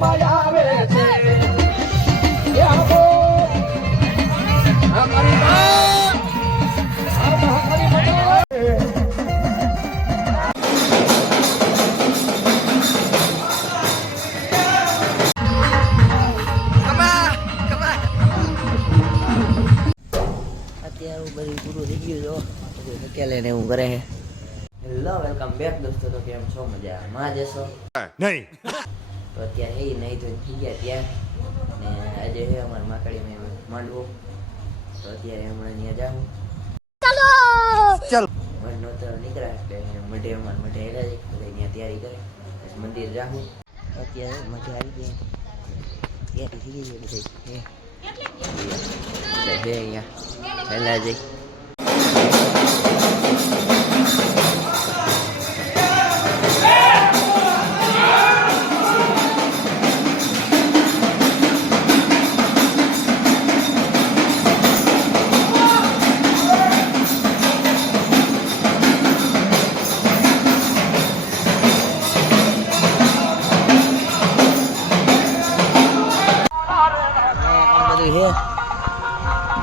માં આવે છે એ આવો અમારી માં આ મહાકાળી માતા અત્યારે બધું પૂરું થઈ ગયું જો અકેલે ને હું કરે. હેલો વેલકમ બેક દોસ્તો. તો કેમ છો? મજામાં જશો નહીં? તો અત્યારે એ નહીં તો થઈ ગયા ત્યાં ને આજે છે અમારા માકડી મેં માંડવો. તો અત્યારે હમણાં ત્યાં જાઉં ચલ મઢનો તો નીકળ્યા એટલે મઢે અમારે મઢે હેલા જાય બધા ત્યાં તૈયારી કરે પછી મંદિર જાઉં. અત્યારે મઢે આવી ગયા તૈયારી થઈ ગઈ છે બધી બે અહીંયા હેલા જઈ.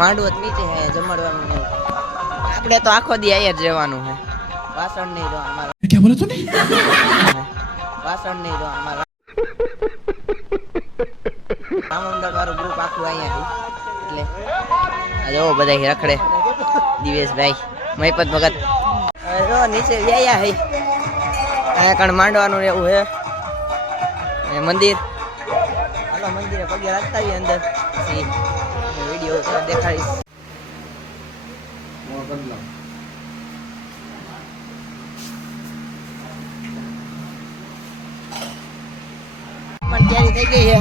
માંડવત નીચે હે જમડવાનું. આપણે તો આખો દી અહીંયા જ રહેવાનું છે. વાસણ નહીં ધોવા અમારા. ક્યાં બોલા તું? વાસણ નહીં ધોવા અમારા. રામંદર વાળું ગ્રુપ આખું અહીંયા છે એટલે આ જો બધા રખડે. દિવેશભાઈ મહિપત ભગત જો નીચે વ્યાયા હે. અહીંયા કણ માંડવાનું એવું છે મંદિર. હાલો મંદિરે પગે રાખતા આવીએ અંદર પછી વિડીયો દેખાડીશ. તૈયારી થઈ ગઈ છે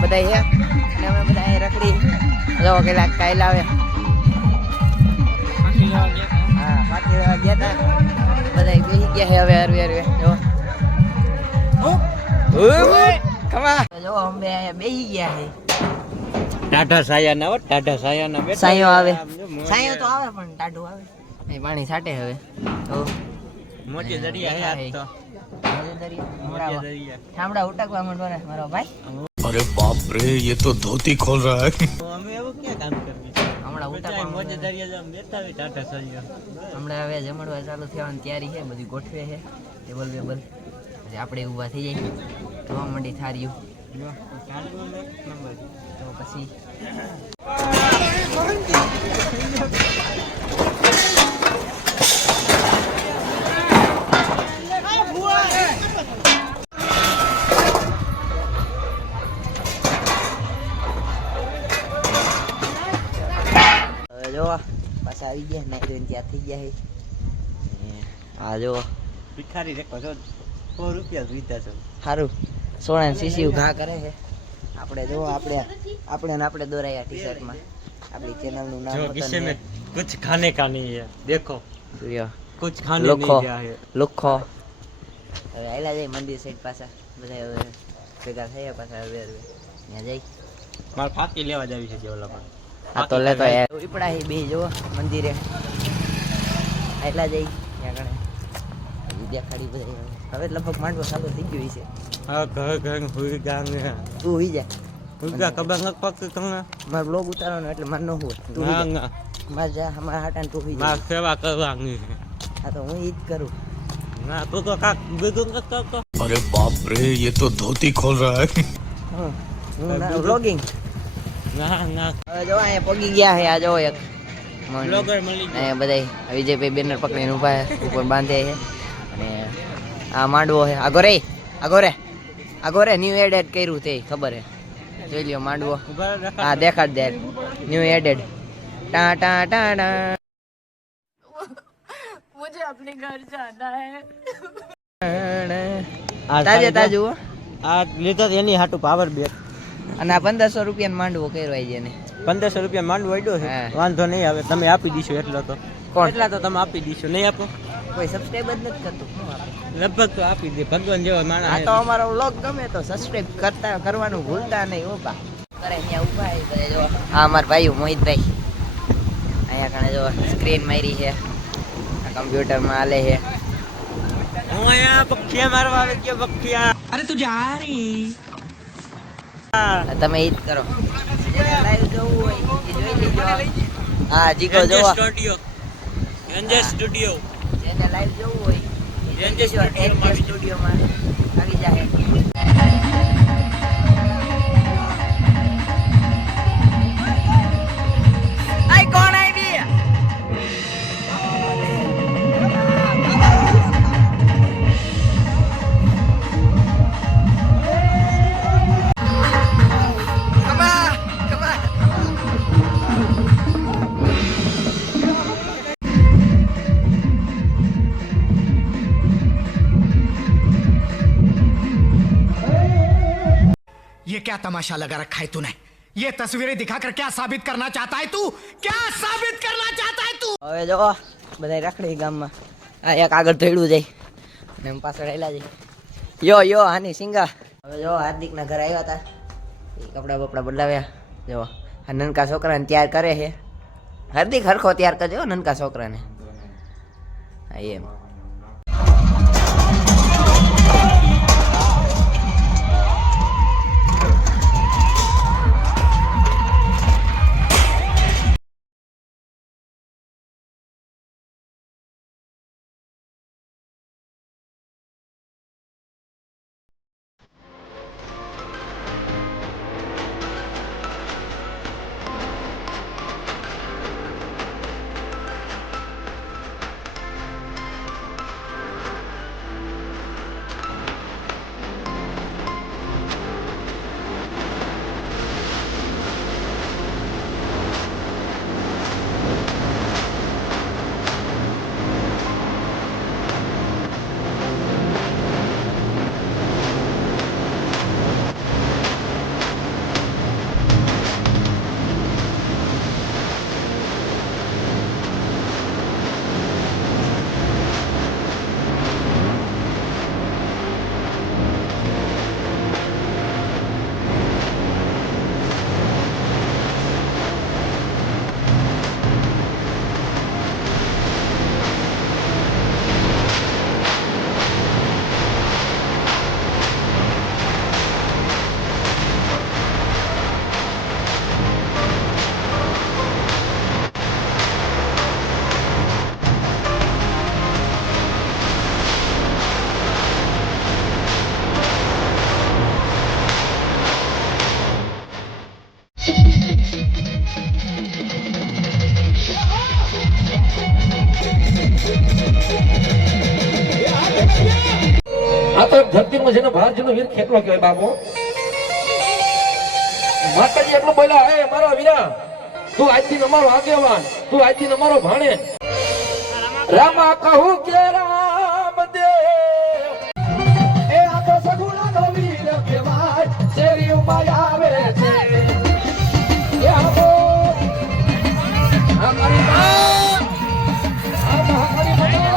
બધા છે અને અમે બધા અહીં રખડી જો કેટલાક કાયલા આવે. હા પાછી લેવા ગયા હતા બધા બેસી ગયા છે હવે હરવે હરવે જો જો અમે અહીંયા બેસી ગયા છે. ટાઢા સાયા ના ટાઢા સાયા ના સાયો આવે સાયો તો આવે પણ ટાઢું આવે અહીં પાણી છાટે હવે તો મોટી દરિયા હે આજ તો ઠામડા ઉટકવા માંડવાના મારો ભાઈ. अरे बाप रे ये तो धोती खोल रहा है. અમે એવું ક્યાં કામ કરીએ હમણાં ઉટકવા મોટી દરિયા જામ બેઠા હોય ટાઢા સાયા. હમણાં હવે જમણવા ચાલુ થવાની તૈયારી છે બધી ગોઠવે છે ટેબલ વેબલ પછી આપણે ઊભા થઈ જાય થવા માંડી થાર્યું તો પછી જો પાછા આવી ગયા નાઈ ધોઈને ત્યાં થઈ ગયા છે. હા જો ભિખારી રેકો છો 100 રૂપિયા જોઈતા છો. સારું સોના સીસી ઘા કરે છે. આપણે જો આપણે દોરાયા ટી શર્ટમાં આપણી ચેનલનું નામ जो હતું विषय ને में कुछ खाने का नहीं है देखो સૂર્ય कुछ खाने लोखो नहीं गया है. લુખો હવે આયલા જાય મંદિર સાઈડ પાછા બધા હવે ભેગા થયા પાછા હવે ત્યાં જઈ મારે ફાકી લેવા જાવી છે દેવલામાં. આ તો લેતો યાર ઉપડા હી બે જો મંદિરે આયલા જઈ ત્યાં કણે દેખાડી બધા હવે લગભગ માંડવો ચાલુ થઈ ગયો છે. હા ઘર ઘર હુઈ ગાંગ તું હોઈ જા હુઈ ખબર ન પડતી તમને. મારો બ્લોગ ઉતારવાનો એટલે માર ન હોય તું ના હોઈ જા ના માર જા અમારા હાટાને તું હોઈ જા. મારે સેવા કરવાની છે. આ તો હું ઈ જ કરું. ના તું તો કાક બીજું ન કરતો. अरे बाप रे ये तो धोती खोल रहा है. હું વ્લોગિંગ ના ના હવે જો અહીંયા પગી ગયા છે. આ જો એક બ્લોગર મળી ગયો. અહીંયા બધા વિજયભાઈ બેનર પકડીને ઊભા છે ઉપર બાંધે છે અને આ માંડવો છે. આગો રે ન્યુ એડેડ કર્યું તે ખબર છે જોઈ લ્યો માંડવો. ઉભા રાખા. હા દેખાડ દે ન્યુ એડેડ ટા ટા ટા ટા. मुझे अपने घर जाना है. તાજું હો. આ લીધો તો એની હાટુ પાવર બેક અને આ 1500 રૂપિયાનો માંડવો કર્યો આઈ જેને 1500 રૂપિયા માંડવો આડ્યો છે. હા. વાંધો નહીં આવે તમે આપી દીશો એટલો તો. કોણ? એટલા તો તમે આપી દીશો નહીં આપો કોઈ સબસ્ક્રાઇબ જ નથી કરતું. શું આપે? લગભગ તો આપી દે ભગવાન જેવા આ માણસ. તો અમારો વ્લોગ ગમે તો સબસ્ક્રાઇબ કરવાનું ભૂલતા નહીં. ઓપા કરે અહીંયા ઊભા છે બધા જો. આ અમાર ભાઈ મોહિતભાઈ અહીંયા કણે જો સ્ક્રીન મારી છે આ કમ્પ્યુટરમાં હાલે છે. હું અહીંયા પક્ષિયા મારવા આવી ગયો પક્ષિયા. अरे तू जा रही તમે ઈ જ કરો. જેને લાઈવ જોવું હોય એ જોઈ લેજો. હા જીગો જોવો. સ્ટુડિયો જેને લાઈવ જોવું હોય એ જોઈ લેજો. એનજે સ્ટુડિયોમાં આવી જાય. આઈ કોણ આવી? ये क्या तमाशा लगा रखा है तूने? ये तस्वीरें दिखाकर क्या साबित करना चाहता है तू? क्या साबित करना चाहता है तू? હવે જો બધા રખડી ગામમાં. આ એક આગળ ધોઈડું જાય ને એમ પાછળ હેલા જાય. યો આની સિંગા. હવે જો હાર્દિકના ઘર આવ્યા હતા. એ કપડાં બપડા બદલાવ્યા. જો આ નનકા છોકરાને તૈયાર કરે છે. હાર્દિક હરખો તૈયાર કરજો નનકા છોકરાને. હા એમ. આ તો ધરતીમાં જેનો ભારત જેનો વીર ખેતલો કહેવાય બાપુ. માતાજી એટલું બોલ્યા, હે મારા વીરા, તું આજથી અમારો આગેવાન, તું આજથી અમારો ભાણે. રામા કહું કે રામદેવ એ આ તો સગુણાનો વીર કહેવાય. શેરી ઉમાં આવે છે એ આવો અમારી માં આ મહાકાળી માતા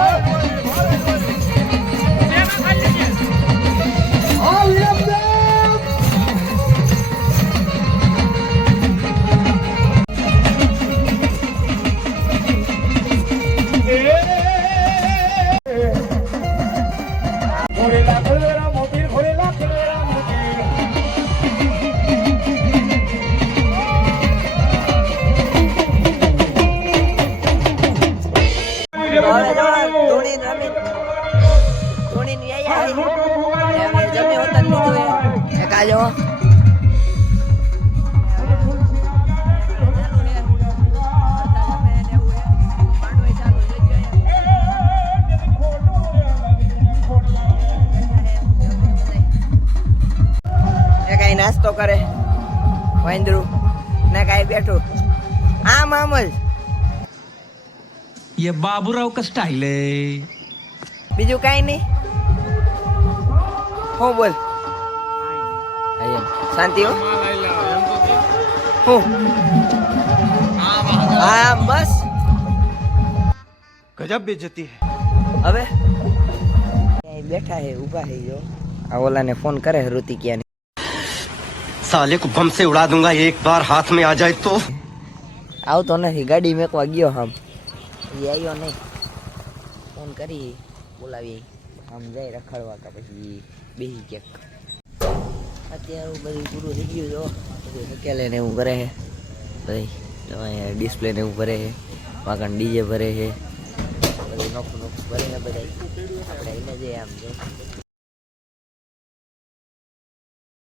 નાસ્તો કરે વાંદરું ને કાંઈ બેઠું આમ જ. ये बाबूराव का स्टाइल है. બીજું કાંઈ નહીં. હું બોલ શાંતિ હો. હું હા બસ गजब बेइज्जती है. હવે બેઠા હે ઊભા હે. જો આ ઓલાને ફોન કરે ઋતિકિયાને. साले को बम से उड़ा दूंगा एक बार हाथ में आ जाए तो. આવતો નથી. ગાડી મેકવા ગયો આમ એ આવ્યો નહીં. ફોન કરી બોલાવી આમ જાય રખડવા કે પછી બેહી ક્યાંક. અત્યારે બધું પૂરું થઈ ગયું જો બધું મૂકેલે ને એવું કરે છે બધી જો અહીંયા ડિસ્પ્લે ને એવું ભરે છે વાગણ ડીજે ભરે છે બધું નોખું ભરે છે બધા આપણે એને જઈએ આમ જો